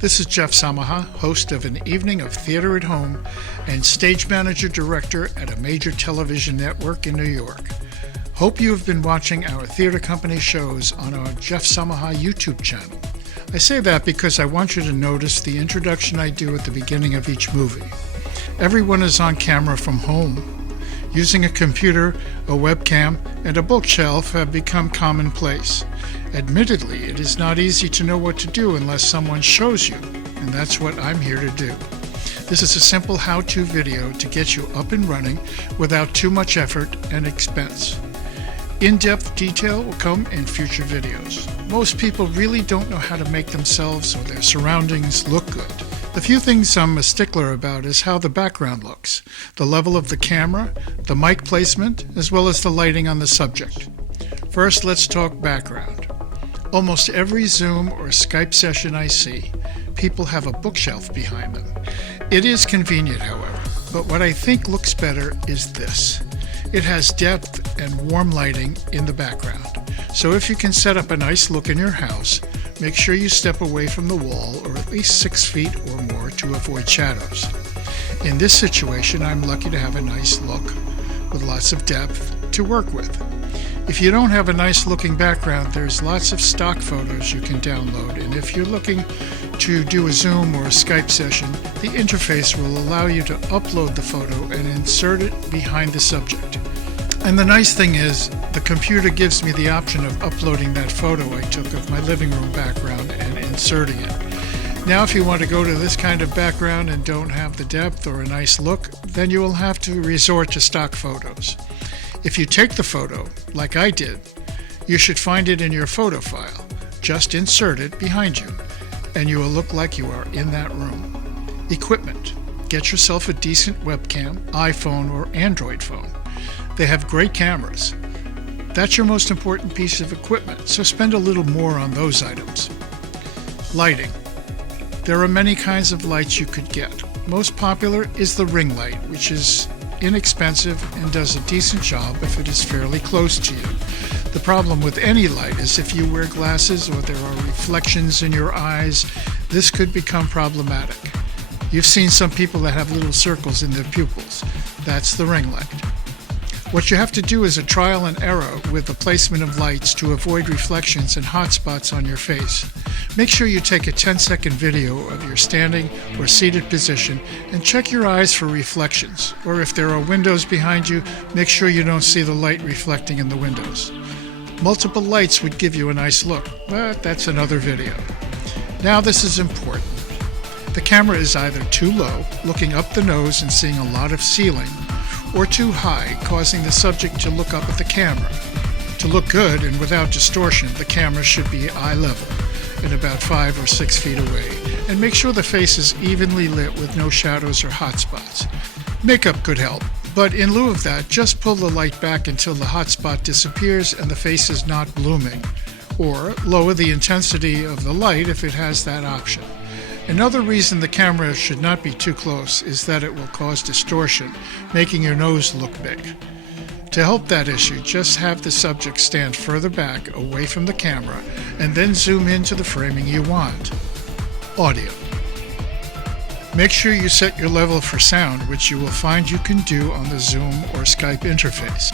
This is Jeff Samaha, host of An Evening of Theater at Home and stage manager-director at a major television network in New York. Hope you have been watching our theater company shows on our Jeff Samaha YouTube channel. I say that because I want you to notice the introduction I do at the beginning of each movie. Everyone is on camera from home. Using a computer, a webcam, and a bookshelf have become commonplace. Admittedly, it is not easy to know what to do unless someone shows you, and that's what I'm here to do. This is a simple how-to video to get you up and running without too much effort and expense. In-depth detail will come in future videos. Most people really don't know how to make themselves or their surroundings look good. The few things I'm a stickler about is how the background looks, the level of the camera, the mic placement, as well as the lighting on the subject. First, let's talk background. Almost every Zoom or Skype session I see, people have a bookshelf behind them. It is convenient, however, but what I think looks better is this. It has depth and warm lighting in the background. So if you can set up a nice look in your house, make sure you step away from the wall or at least 6 feet or more to avoid shadows. In this situation, I'm lucky to have a nice look with lots of depth to work with. If you don't have a nice looking background, there's lots of stock photos you can download, and if you're looking to do a Zoom or a Skype session, the interface will allow you to upload the photo and insert it behind the subject. And the nice thing is, the computer gives me the option of uploading that photo I took of my living room background and inserting it. Now if you want to go to this kind of background and don't have the depth or a nice look, then you will have to resort to stock photos. If you take the photo, like I did, you should find it in your photo file. Just insert it behind you, and you will look like you are in that room. Equipment. Get yourself a decent webcam, iPhone or Android phone. They have great cameras. That's your most important piece of equipment, so spend a little more on those items. Lighting. There are many kinds of lights you could get. Most popular is the ring light, which is inexpensive and does a decent job if it is fairly close to you. The problem with any light is if you wear glasses or there are reflections in your eyes, this could become problematic. You've seen some people that have little circles in their pupils. That's the ring light. What you have to do is a trial and error with the placement of lights to avoid reflections and hot spots on your face. Make sure you take a 10-second video of your standing or seated position and check your eyes for reflections. Or if there are windows behind you, make sure you don't see the light reflecting in the windows. Multiple lights would give you a nice look, but that's another video. Now this is important. The camera is either too low, looking up the nose and seeing a lot of ceiling, or too high, causing the subject to look up at the camera. To look good and without distortion, the camera should be eye level and about 5 or 6 feet away, and make sure the face is evenly lit with no shadows or hot spots. Makeup could help, but in lieu of that, just pull the light back until the hot spot disappears and the face is not blooming, or lower the intensity of the light if it has that option. Another reason the camera should not be too close is that it will cause distortion, making your nose look big. To help that issue, just have the subject stand further back away from the camera and then zoom into the framing you want. Audio. Make sure you set your level for sound, which you will find you can do on the Zoom or Skype interface.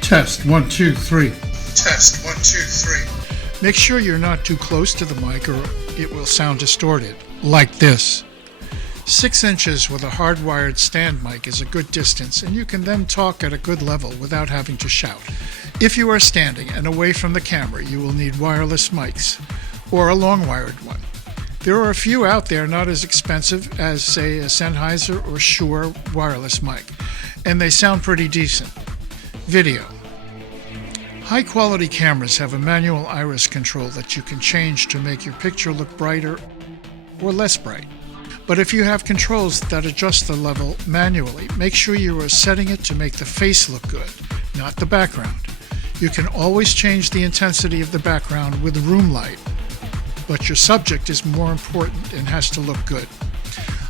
Test 1, 2, 3. Test 1, 2, 3. Make sure you're not too close to the mic or it will sound distorted, like this. 6 inches with a hardwired stand mic is a good distance, and you can then talk at a good level without having to shout. If you are standing and away from the camera, you will need wireless mics, or a long-wired one. There are a few out there not as expensive as, say, a Sennheiser or Shure wireless mic, and they sound pretty decent. Video. High-quality cameras have a manual iris control that you can change to make your picture look brighter or less bright. But if you have controls that adjust the level manually, make sure you are setting it to make the face look good, not the background. You can always change the intensity of the background with room light, but your subject is more important and has to look good.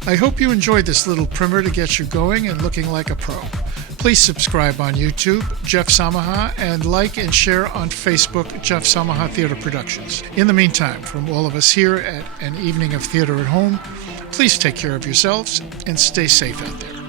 I hope you enjoyed this little primer to get you going and looking like a pro. Please subscribe on YouTube, Jeff Samaha, and like and share on Facebook, Jeff Samaha Theater Productions. In the meantime, from all of us here at An Evening of Theater at Home, please take care of yourselves and stay safe out there.